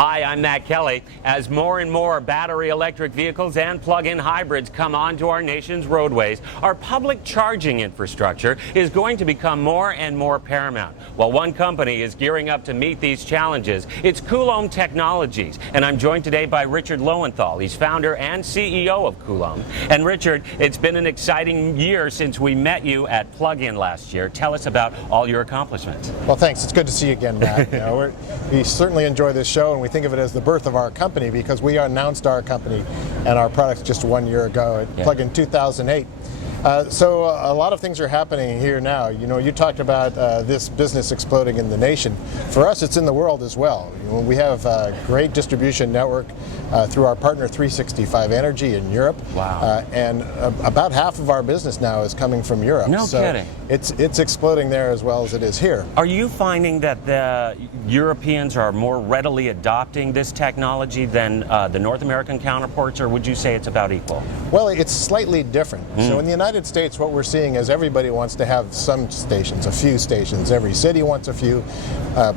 Hi, I'm Matt Kelly. As more and more battery electric vehicles and plug-in hybrids come onto our nation's roadways, our public charging infrastructure is going to become more and more paramount. Well, one company is gearing up to meet these challenges. It's Coulomb Technologies, and I'm joined today by Richard Lowenthal. He's founder and CEO of Coulomb. And Richard, it's been an exciting year since we met you at Plug In last year. Tell us about all your accomplishments. Well, thanks. It's good to see you again, Matt. We certainly enjoy this show, and we think of it as the birth of our company because we announced our company and our products just 1 year ago at Plug In 2008. So a lot of things are happening here now. You talked about this business exploding in the nation. For us, it's in the world as well. We have a great distribution network through our partner 365 Energy in Europe. Wow. And about half of our business now is coming from Europe. No kidding. It's exploding there as well as it is here. Are you finding that the Europeans are more readily adopting this technology than the North American counterparts, or would you say it's about equal? Well, it's slightly different. So in the United States, what we're seeing is everybody wants to have some stations, a few stations. Every city wants a few.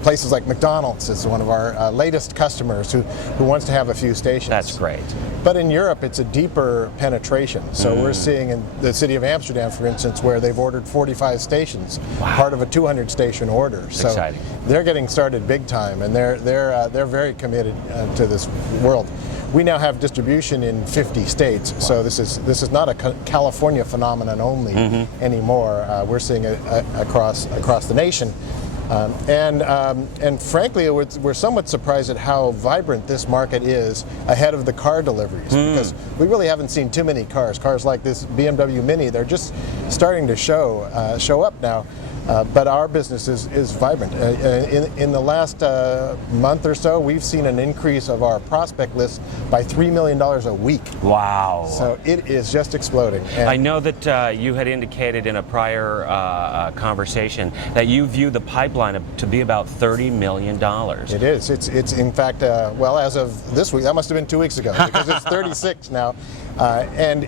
Places like McDonald's is one of our latest customers who wants to have a few stations. That's great. But in Europe, it's a deeper penetration. So we're seeing in the city of Amsterdam, for instance, where they've ordered 45 stations, part of a 200 station order. So exciting. They're getting started big time, and they're very committed to this world. We now have distribution in 50 states, so this is not a California phenomenon only anymore. We're seeing it across the nation. And frankly, we're somewhat surprised at how vibrant this market is ahead of the car deliveries, because we really haven't seen too many cars. Cars like this BMW Mini, they're just starting to show up now. But our business is vibrant. In the last month or so, we've seen an increase of our prospect list by $3 million a week. Wow. So it is just exploding. And I know that you had indicated in a prior conversation that you view the pipeline to be about $30 million. It is. It's in fact, well, as of this week, that must have been 2 weeks ago, because it's 36 now. And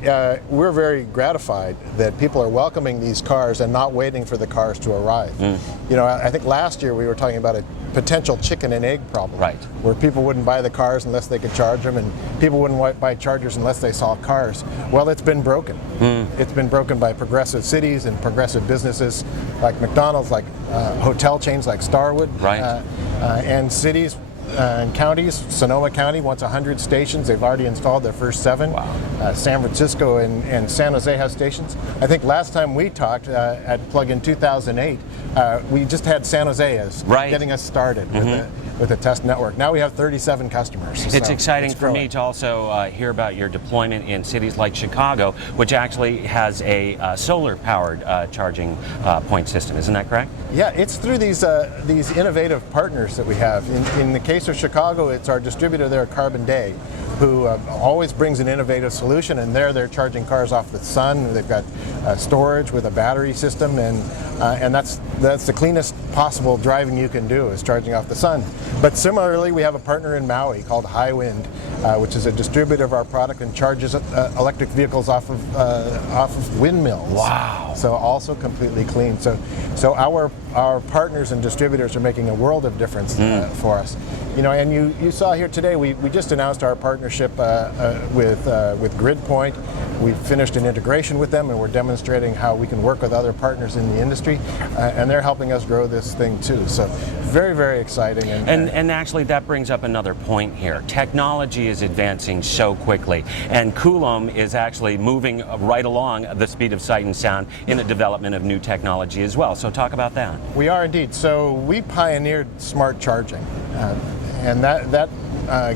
we're very gratified that people are welcoming these cars and not waiting for the cars to arrive. I think last year we were talking about a potential chicken and egg problem, right, where people wouldn't buy the cars unless they could charge them, and people wouldn't buy chargers unless they saw cars. Well, it's been broken. It's been broken by progressive cities and progressive businesses like McDonald's, like hotel chains like Starwood, right, and cities and counties. Sonoma County wants 100 stations. They've already installed their first 7. Wow. San Francisco and San Jose have stations. I think last time we talked at Plug In 2008, we just had San Jose as getting us started with a test network. Now we have 37 customers. It's exciting for me to also hear about your deployment in cities like Chicago, which actually has a solar-powered charging point system. Isn't that correct? Yeah, it's through these innovative partners that we have. In the case of Chicago, it's our distributor there, Carbon Day, who always brings an innovative solution, and they're charging cars off the sun. They've got storage with a battery system, and that's the cleanest possible driving you can do, is charging off the sun. But similarly, we have a partner in Maui called High Wind, which is a distributor of our product and charges electric vehicles off of windmills. Wow! So also completely clean. So our partners and distributors are making a world of difference for us. And you saw here today, we just announced our partnership with GridPoint. We finished an integration with them, and we're demonstrating how we can work with other partners in the industry, and they're helping us grow this thing too. So very, very exciting. And actually that brings up another point here. Technology is advancing so quickly, and Coulomb is actually moving right along the speed of sight and sound in the development of new technology as well. So talk about that. We are indeed. So we pioneered smart charging, and that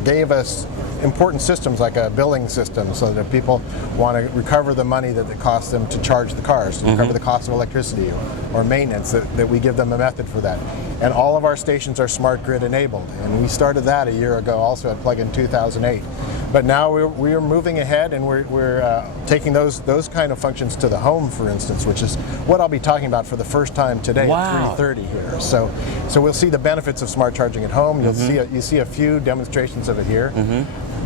gave us important systems like a billing system, so that people want to recover the money that it costs them to charge the cars, recover the cost of electricity or maintenance, that we give them a method for that. And all of our stations are smart grid enabled, and we started that a year ago also at Plug In 2008. But now we're moving ahead, and we're taking those kind of functions to the home, for instance, which is what I'll be talking about for the first time today at 3:30 here. So we'll see the benefits of smart charging at home. You see a few demonstrations of it here.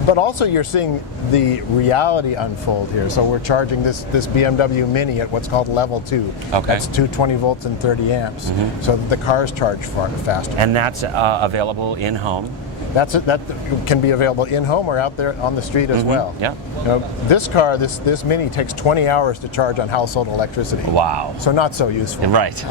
But also you're seeing the reality unfold here. So we're charging this BMW Mini at what's called level 2. Okay. That's 220 volts and 30 amps. So the cars charge far faster. And that's available in home? That can be available in-home or out there on the street as well. Yeah. You know, this car, this Mini, takes 20 hours to charge on household electricity. Wow. So not so useful. Right.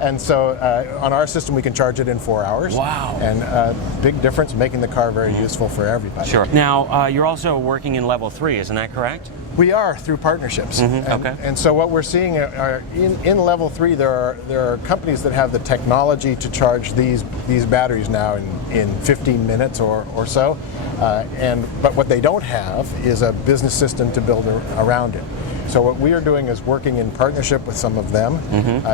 And so on our system, we can charge it in 4 hours. Wow. And big difference, making the car very useful for everybody. Sure. Now, you're also working in level 3, isn't that correct? We are, through partnerships. Okay. And so what we're seeing are in level 3, there are companies that have the technology to charge these batteries now in 15 minutes or so. But what they don't have is a business system to build around it. So what we are doing is working in partnership with some of them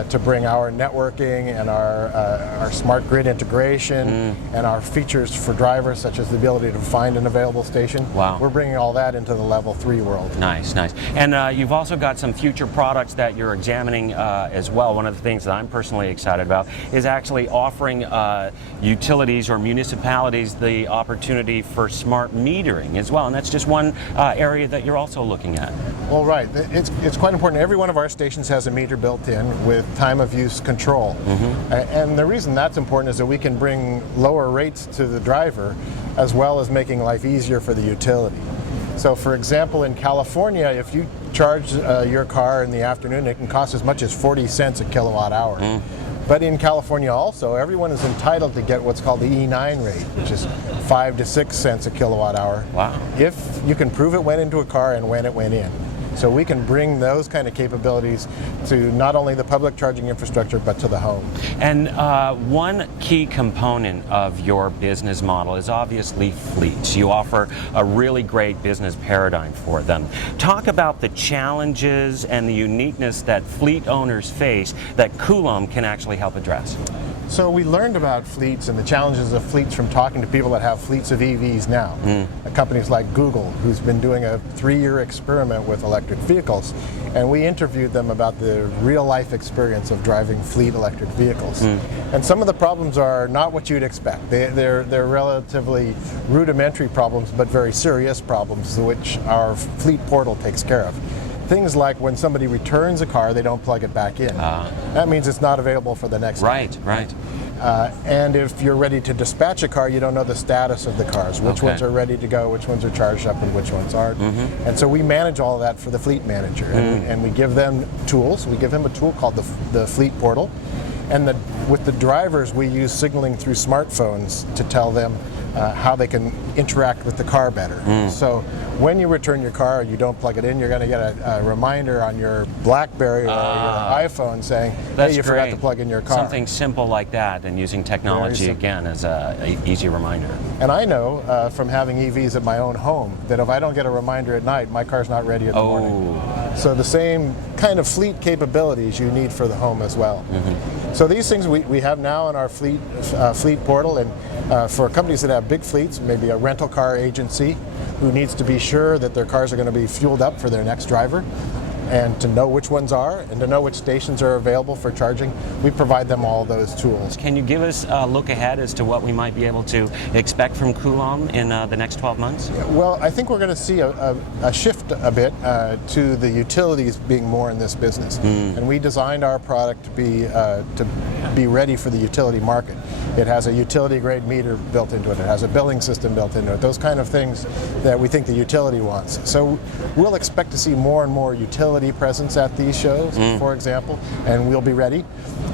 to bring our networking and our smart grid integration and our features for drivers, such as the ability to find an available station. Wow. We're bringing all that into the level 3 world. Nice, nice. And you've also got some future products that you're examining as well. One of the things that I'm personally excited about is actually offering utilities or municipalities the opportunity for smart metering as well. And that's just one area that you're also looking at. Well, right. It's quite important. Every one of our stations has a meter built in with time of use control. And the reason that's important is that we can bring lower rates to the driver as well as making life easier for the utility. So for example, in California, if you charge your car in the afternoon, it can cost as much as 40 cents a kilowatt hour. But in California also, everyone is entitled to get what's called the E9 rate, which is 5 to 6 cents a kilowatt hour. Wow. If you can prove it went into a car and when it went in. So we can bring those kind of capabilities to not only the public charging infrastructure, but to the home. And one key component of your business model is obviously fleets. You offer a really great business paradigm for them. Talk about the challenges and the uniqueness that fleet owners face that Coulomb can actually help address. So we learned about fleets and the challenges of fleets from talking to people that have fleets of EVs now. Companies like Google, who's been doing a 3-year experiment with electric vehicles, and we interviewed them about the real-life experience of driving fleet electric vehicles. And some of the problems are not what you'd expect. They're relatively rudimentary problems, but very serious problems, which our fleet portal takes care of. Things like when somebody returns a car, they don't plug it back in. That means it's not available for the next Right, day. right. And if you're ready to dispatch a car, you don't know the status of the cars, which ones are ready to go, which ones are charged up, and which ones aren't. And so we manage all of that for the fleet manager, and we give them tools. We give them a tool called the Fleet Portal, and with the drivers, we use signaling through smartphones to tell them how they can interact with the car better. So when you return your car, you don't plug it in, you're going to get a reminder on your BlackBerry or your iPhone saying, hey, you forgot to plug in your car. Something simple like that, and using technology again as an easy reminder. And I know from having EVs at my own home that if I don't get a reminder at night, my car's not ready in the morning. So the same kind of fleet capabilities you need for the home as well. So these things we have now in our fleet portal, and for companies that have big fleets, maybe a rental car agency who needs to be sure that their cars are going to be fueled up for their next driver, and to know which ones are, and to know which stations are available for charging, we provide them all those tools. Can you give us a look ahead as to what we might be able to expect from Coulomb in the next 12 months? Well, I think we're going to see a shift a bit to the utilities being more in this business. And we designed our product to be ready for the utility market. It has a utility-grade meter built into it. It has a billing system built into it. Those kind of things that we think the utility wants. So we'll expect to see more and more utility presence at these shows, for example, and we'll be ready.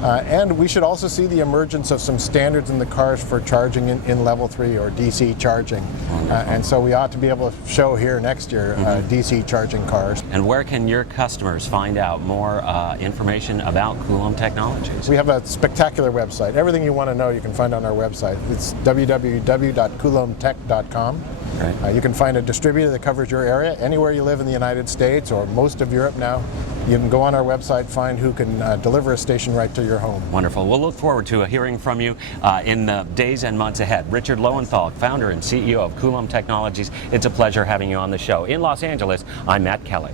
And we should also see the emergence of some standards in the cars for charging in level 3 or DC charging. And so we ought to be able to show here next year DC charging cars. And where can your customers find out more information about Coulomb Technologies? We have a spectacular website. Everything you want to know you can find on our website. It's www.coulombtech.com. You can find a distributor that covers your area, anywhere you live in the United States or most of Europe now. You can go on our website, find who can deliver a station right to your home. Wonderful. We'll look forward to hearing from you in the days and months ahead. Richard Lowenthal, founder and CEO of Coulomb Technologies. It's a pleasure having you on the show. In Los Angeles, I'm Matt Kelly.